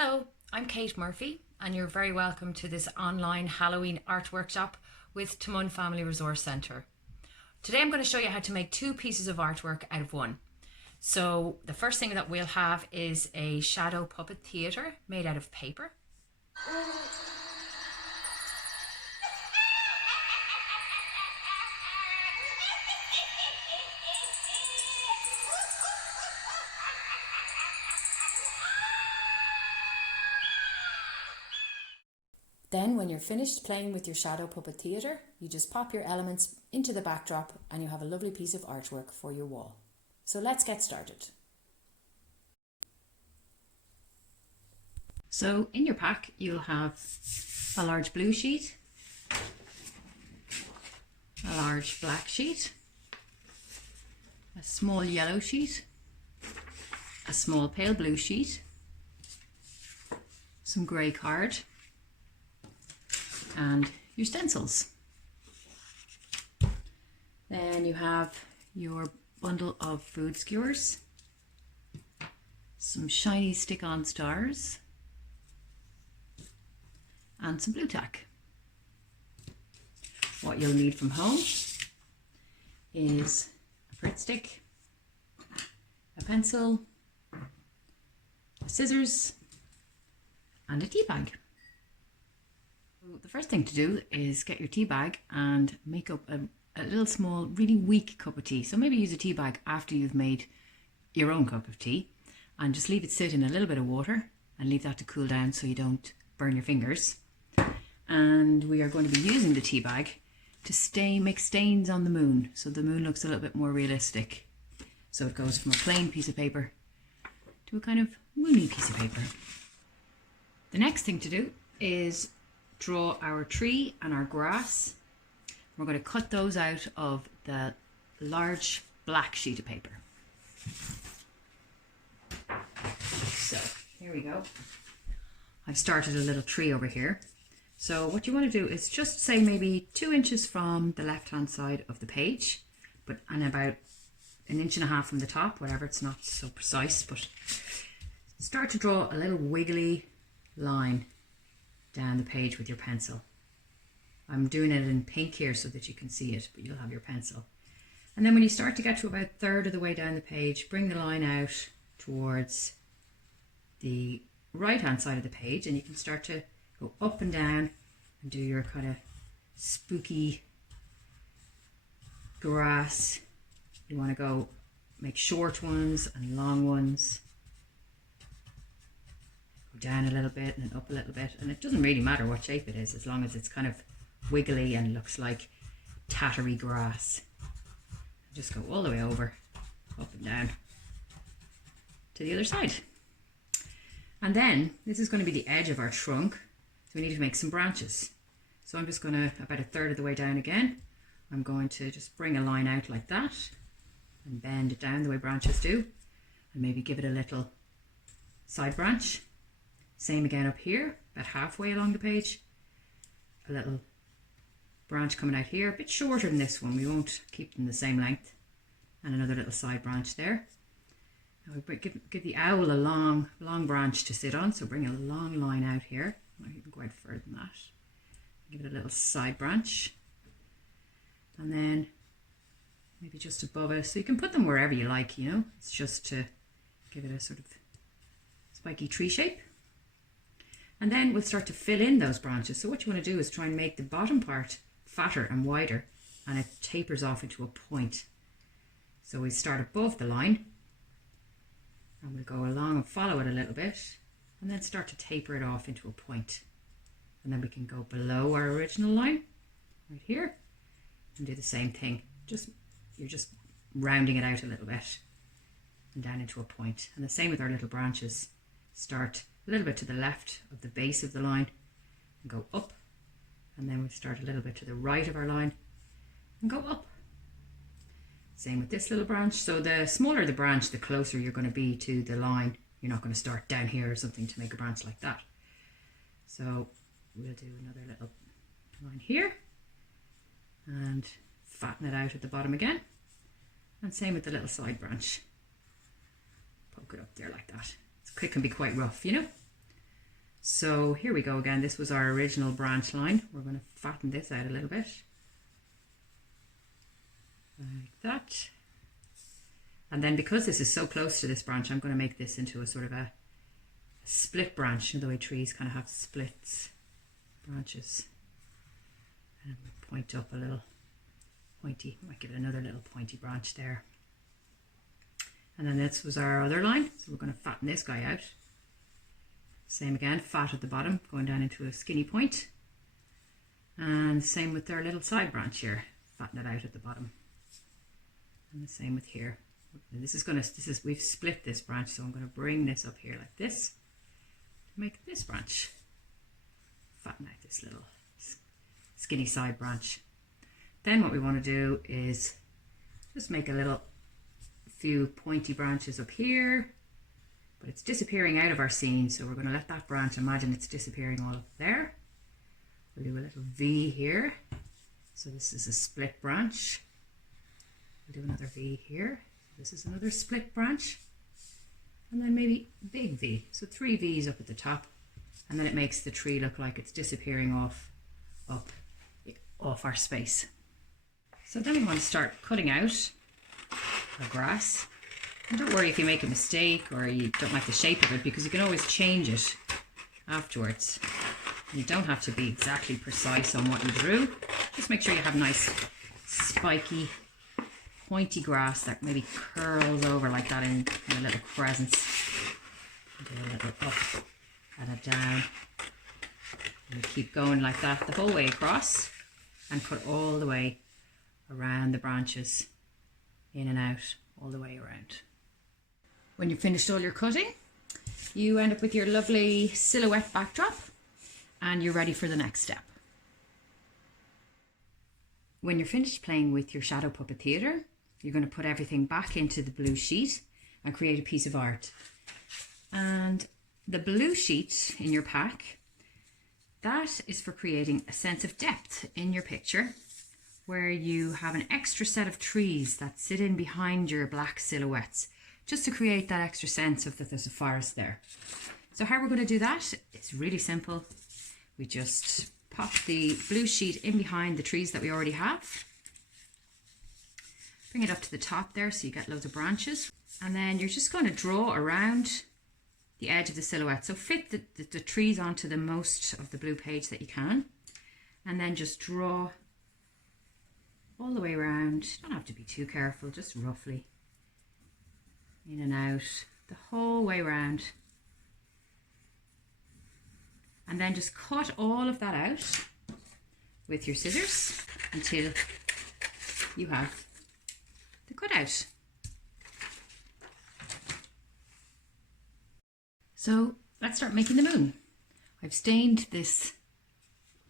Hello, I'm Kate Murphy, and you're very welcome to this online Halloween art workshop with Tamun Family Resource Centre. Today I'm going to show you how to make two pieces of artwork out of one. So the first thing that we'll have is a shadow puppet theatre made out of paper. Then when you're finished playing with your shadow puppet theatre, you just pop your elements into the backdrop and you have a lovely piece of artwork for your wall. So let's get started. So in your pack you'll have a large blue sheet, a large black sheet, a small yellow sheet, a small pale blue sheet, some grey card, and your stencils. Then you have your bundle of food skewers, some shiny stick-on stars, and some blue tack. What you'll need from home is a Pritt stick, a pencil, scissors, and a tea bag. The first thing to do is get your tea bag and make up a little small, really weak cup of tea. So maybe use a tea bag after you've made your own cup of tea and just leave it sit in a little bit of water and leave that to cool down so you don't burn your fingers. And we are going to be using the tea bag to make stains on the moon, so the moon looks a little bit more realistic. So it goes from a plain piece of paper to a kind of moony piece of paper. The next thing to do is draw our tree and our grass. We're going to cut those out of the large black sheet of paper. So here we go. I've started a little tree over here. So what you want to do is just say maybe 2 inches from the left hand side of the page, and about 1.5 inches from the top, whatever, it's not so precise, but start to draw a little wiggly line down the page with your pencil. I'm doing it in pink here so that you can see it, but you'll have your pencil. And then when you start to get to about 1/3 of the way down the page, bring the line out towards the right hand side of the page, and you can start to go up and down and do your kind of spooky grass. You want to go make short ones and long ones. Go down a little bit and then up a little bit, and it doesn't really matter what shape it is as long as it's kind of wiggly and looks like tattery grass. Just go all the way over, up and down to the other side. And then this is going to be the edge of our trunk, so we need to make some branches. So I'm just going to, about 1/3 of the way down again, I'm going to just bring a line out like that and bend it down the way branches do, and maybe give it a little side branch. Same again up here, about halfway along the page, a little branch coming out here, a bit shorter than this one, we won't keep them the same length, and another little side branch there. Now we give the owl a long branch to sit on, so bring a long line out here. Might even go out further than that. Give it a little side branch, and then maybe just above it, so you can put them wherever you like, you know, it's just to give it a sort of spiky tree shape. And then we'll start to fill in those branches. So what you want to do is try and make the bottom part fatter and wider, and it tapers off into a point. So we start above the line and we'll go along and follow it a little bit, and then start to taper it off into a point. And then we can go below our original line right here and do the same thing. You're just rounding it out a little bit and down into a point. And the same with our little branches. Start a little bit to the left of the base of the line and go up, and then we start a little bit to the right of our line and go up. Same with this little branch. So the smaller the branch, the closer you're going to be to the line. You're not going to start down here or something to make a branch like that. So we'll do another little line here and fatten it out at the bottom again, and same with the little side branch. Poke it up there like that. It can be quite rough, you know. So here we go again. This was our original branch line. We're going to fatten this out a little bit. Like that. And then because this is so close to this branch, I'm going to make this into a sort of a split branch. You know the way trees kind of have splits, branches. And point up a little pointy. Might give it another little pointy branch there. And then this was our other line. So we're going to fatten this guy out. Same again, fat at the bottom, going down into a skinny point. And same with our little side branch here. Fatten it out at the bottom. And the same with here. And we've split this branch, so I'm going to bring this up here like this to make this branch. Fatten out this little skinny side branch. Then what we want to do is just make a few pointy branches up here, but it's disappearing out of our scene, so we're going to let that branch, imagine it's disappearing all up there. We'll do a little V here. So this is a split branch. We'll do another V here. This is another split branch. And then maybe big V. So 3 V's up at the top. And then it makes the tree look like it's disappearing off our space. So then we want to start cutting out our grass. And don't worry if you make a mistake or you don't like the shape of it, because you can always change it afterwards. You don't have to be exactly precise on what you drew. Just make sure you have nice spiky pointy grass that maybe curls over like that in a little crescents. Do a little up and a down. And keep going like that the whole way across and cut all the way around the branches, in and out, all the way around. When you've finished all your cutting, you end up with your lovely silhouette backdrop and you're ready for the next step. When you're finished playing with your Shadow Puppet Theatre, you're going to put everything back into the blue sheet and create a piece of art. And the blue sheet in your pack, that is for creating a sense of depth in your picture, where you have an extra set of trees that sit in behind your black silhouettes, just to create that extra sense of that there's a forest there. So how we're going to do that, it's really simple. We just pop the blue sheet in behind the trees that we already have. Bring it up to the top there so you get loads of branches. And then you're just going to draw around the edge of the silhouette. So fit the trees onto the most of the blue page that you can. And then just draw all the way around. You don't have to be too careful, just roughly. In and out, the whole way around. And then just cut all of that out with your scissors until you have the cutout. So let's start making the moon. I've stained this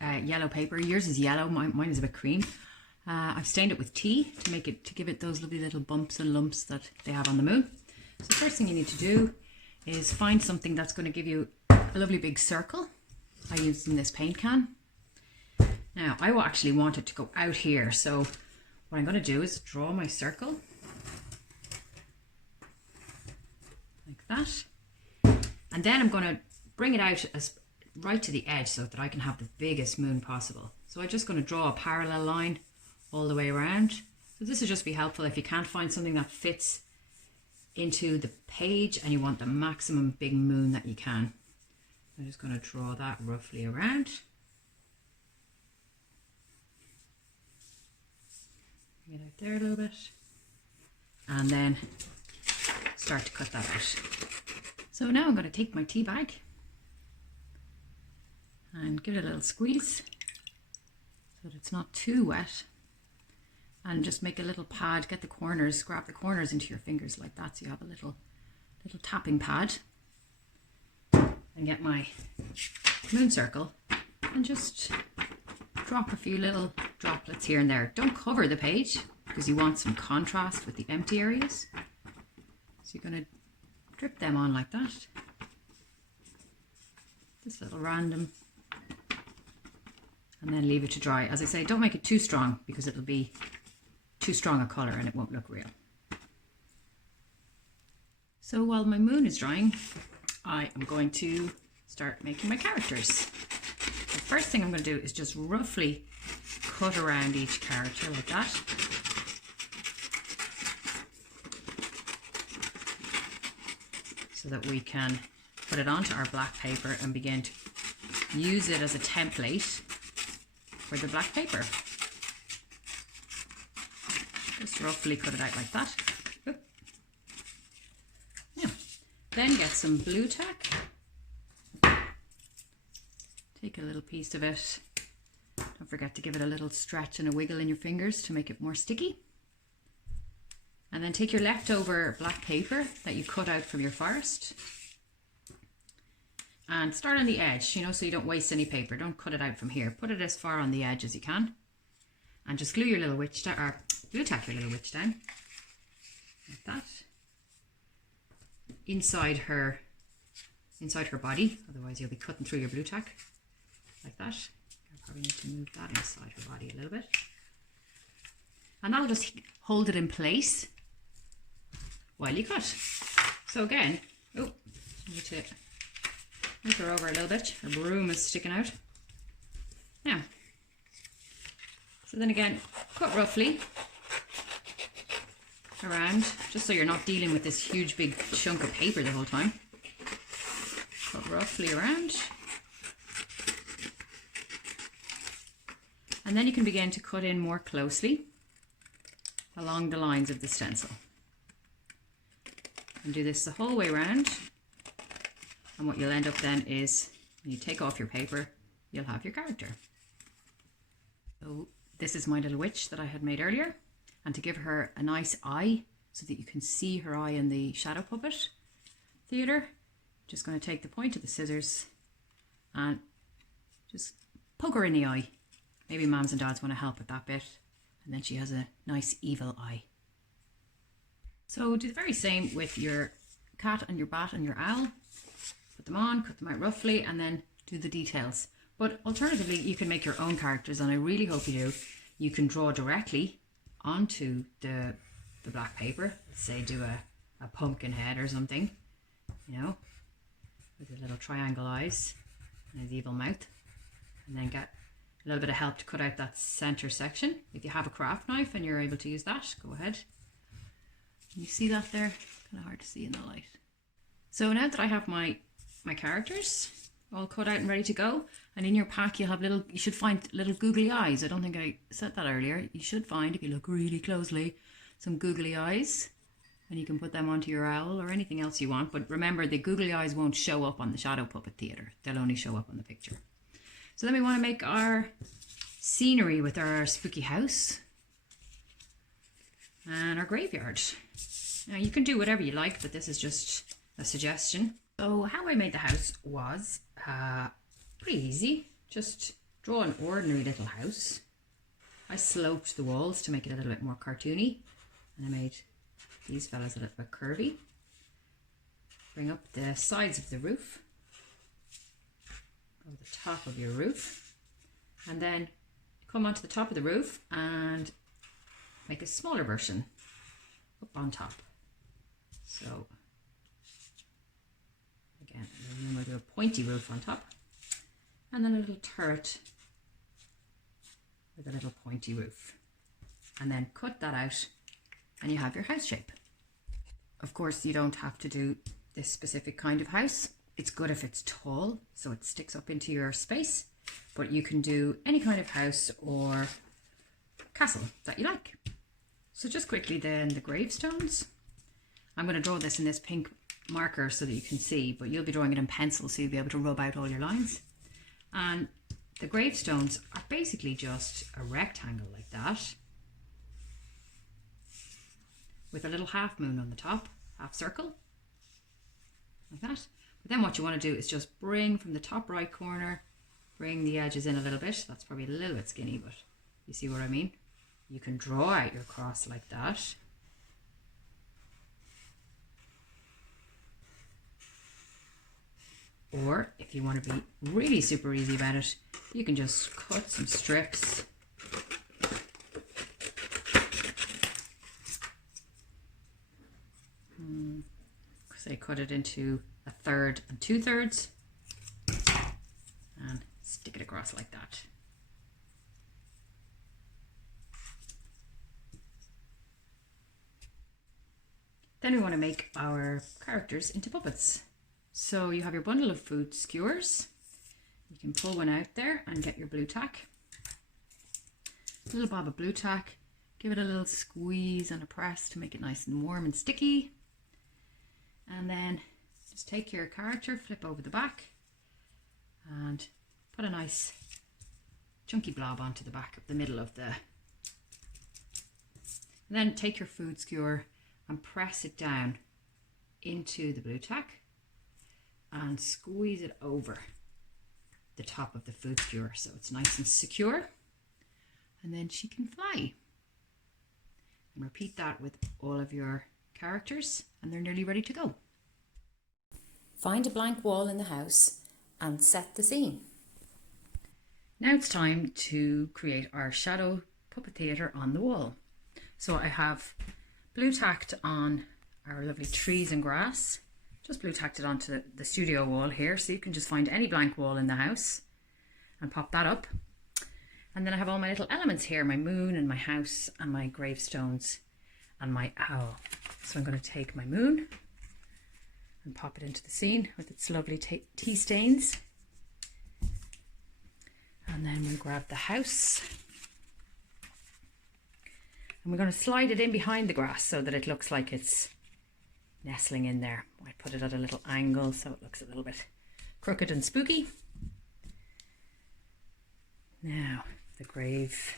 yellow paper. Yours is yellow, mine is a bit cream. I've stained it with tea to give it those lovely little bumps and lumps that they have on the moon. So the first thing you need to do is find something that's going to give you a lovely big circle. I used in this paint can. Now I will actually want it to go out here, so what I'm going to do is draw my circle like that, and then I'm going to bring it out as right to the edge so that I can have the biggest moon possible. So I'm just going to draw a parallel line all the way around. So this will just be helpful if you can't find something that fits into the page and you want the maximum big moon that you can. I'm just going to draw that roughly around. Bring it out there a little bit. And then start to cut that out. So now I'm going to take my tea bag and give it a little squeeze so that it's not too wet. And just make a little pad, get the corners, grab the corners into your fingers like that so you have a little tapping pad. And get my moon circle and just drop a few little droplets here and there. Don't cover the page because you want some contrast with the empty areas. So you're going to drip them on like that. Just little random. And then leave it to dry. As I say, don't make it too strong because it'll be too strong a colour and it won't look real. So while my moon is drying, I am going to start making my characters. The first thing I'm going to do is just roughly cut around each character like that. So that we can put it onto our black paper and begin to use it as a template for the black paper. Just roughly cut it out like that. Oop. Now, then get some blue tack. Take a little piece of it. Don't forget to give it a little stretch and a wiggle in your fingers to make it more sticky. And then take your leftover black paper that you cut out from your forest and start on the edge, you know, so you don't waste any paper. Don't cut it out from here. Put it as far on the edge as you can. And just glue your little witch down, or glue tack your little witch down. Like that. Inside her body, otherwise you'll be cutting through your blue tack. Like that. I probably need to move that inside her body a little bit. And that'll just hold it in place while you cut. So again, oh, need to move her over a little bit. Her broom is sticking out. Now, so then again, cut roughly around, just so you're not dealing with this huge big chunk of paper the whole time. Cut roughly around. And then you can begin to cut in more closely along the lines of the stencil. And do this the whole way around. And what you'll end up then is, when you take off your paper, you'll have your character. So this is my little witch that I had made earlier. And to give her a nice eye, so that you can see her eye in the shadow puppet theatre, just going to take the point of the scissors and just poke her in the eye. Maybe moms and dads want to help with that bit. And then she has a nice evil eye. So do the very same with your cat and your bat and your owl. Put them on, cut them out roughly, and then do the details. But alternatively, you can make your own characters, and I really hope you do. You can draw directly onto the black paper. Let's say do a pumpkin head or something, you know, with the little triangle eyes and his evil mouth. And then get a little bit of help to cut out that center section. If you have a craft knife and you're able to use that, go ahead. Can you see that there? Kind of hard to see in the light. So now that I have my characters all cut out and ready to go, and in your pack you should find little googly eyes. I don't think I said that earlier. You should find, if you look really closely, some googly eyes, and you can put them onto your owl or anything else you want. But remember, the googly eyes won't show up on the shadow puppet theatre. They'll only show up on the picture. So then we want to make our scenery with our spooky house and our graveyard. Now you can do whatever you like, but this is just a suggestion. So how I made the house was pretty easy. Just draw an ordinary little house. I sloped the walls to make it a little bit more cartoony, and I made these fellas a little bit curvy. Bring up the sides of the roof, over the top of your roof, and then come onto the top of the roof and make a smaller version up on top. So again, then we'll do a pointy roof on top, and then a little turret with a little pointy roof, and then cut that out and you have your house shape. Of course, you don't have to do this specific kind of house. It's good if it's tall, so it sticks up into your space, but you can do any kind of house or castle that you like. So just quickly then, the gravestones. I'm going to draw this in this pink marker so that you can see, but you'll be drawing it in pencil, so you'll be able to rub out all your lines. And the gravestones are basically just a rectangle like that, with a little half moon on the top, half circle, like that. But then what you want to do is just bring from the top right corner, bring the edges in a little bit. That's probably a little bit skinny, but you see what I mean? You can draw out your cross like that. Or if you want to be really super easy about it, you can just cut some strips. Say cut it into 1/3 and 2/3. stick it across like that. Then we want to make our characters into puppets. So you have your bundle of food skewers. You can pull one out there and get your blue tack. A little bob of blue tack. Give it a little squeeze and a press to make it nice and warm and sticky. And then just take your character, flip over the back and put a nice chunky blob onto the back of the middle of the... And then take your food skewer and press it down into the blue tack and squeeze it over the top of the food skewer so it's nice and secure, and then she can fly. And repeat that with all of your characters and they're nearly ready to go. Find a blank wall in the house and set the scene. Now it's time to create our shadow puppet theatre on the wall. So I have blue tacked on our lovely trees and grass. Just blue tacked it onto the studio wall here, so you can just find any blank wall in the house and pop that up. And then I have all my little elements here, my moon and my house and my gravestones and my owl. So I'm going to take my moon and pop it into the scene with its lovely tea stains. And then we'll grab the house. And we're going to slide it in behind the grass so that it looks like it's nestling in there. I put it at a little angle so it looks a little bit crooked and spooky. Now the grave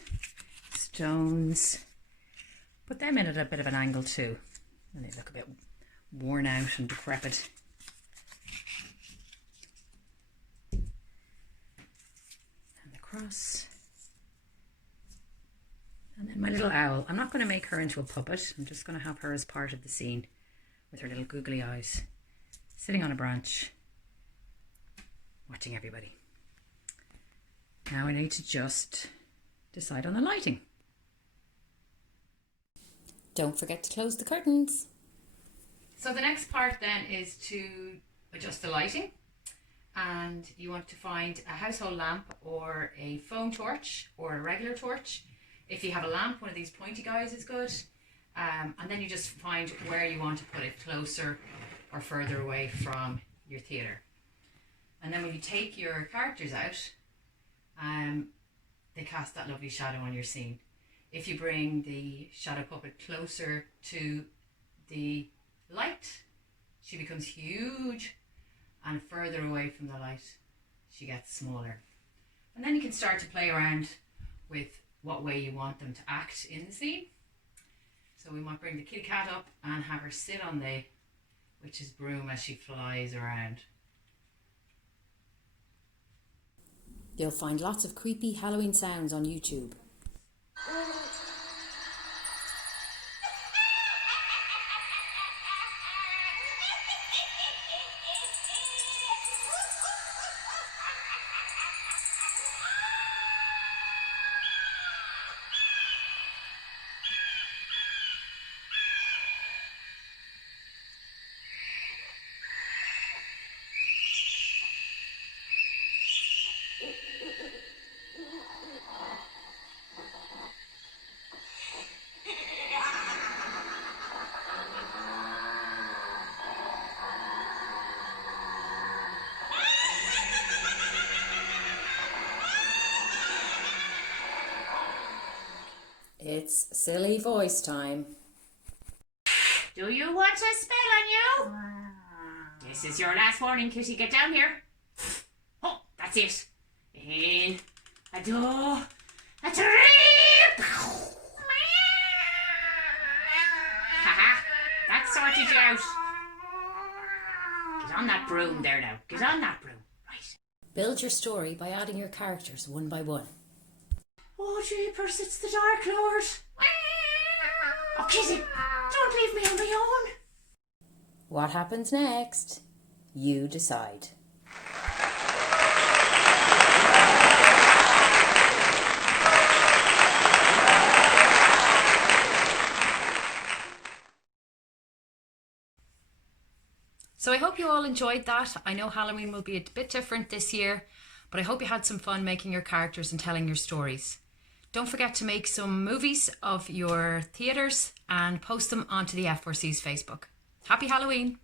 stones, put them in at a bit of an angle too, and they look a bit worn out and decrepit. And the cross. And then my little owl. I'm not going to make her into a puppet. I'm just going to have her as part of the scene with her little googly eyes, sitting on a branch, watching everybody. Now I need to just decide on the lighting. Don't forget to close the curtains. So the next part then is to adjust the lighting. And you want to find a household lamp or a phone torch or a regular torch. If you have a lamp, one of these pointy guys is good. And then you just find where you want to put it, closer or further away from your theatre. And then when you take your characters out, they cast that lovely shadow on your scene. If you bring the shadow puppet closer to the light, she becomes huge, and further away from the light, she gets smaller. And then you can start to play around with what way you want them to act in the scene. So we might bring the kitty cat up and have her sit on the witch's broom as she flies around. You'll find lots of creepy Halloween sounds on YouTube. It's silly voice time. Do you want a spell on you? This is your last warning, kitty. Get down here. Oh, that's it. In a door, a tree. Haha, that sorted you out. Get on that broom there now. Get on that broom. Right. Build your story by adding your characters one by one. Oh, jeepers, it's the Dark Lord. Oh, kitty, don't leave me on my own. What happens next? You decide. So I hope you all enjoyed that. I know Halloween will be a bit different this year, But I hope you had some fun making your characters and telling your stories. Don't forget to make some movies of your theatres and post them onto the F4C's Facebook. Happy Halloween!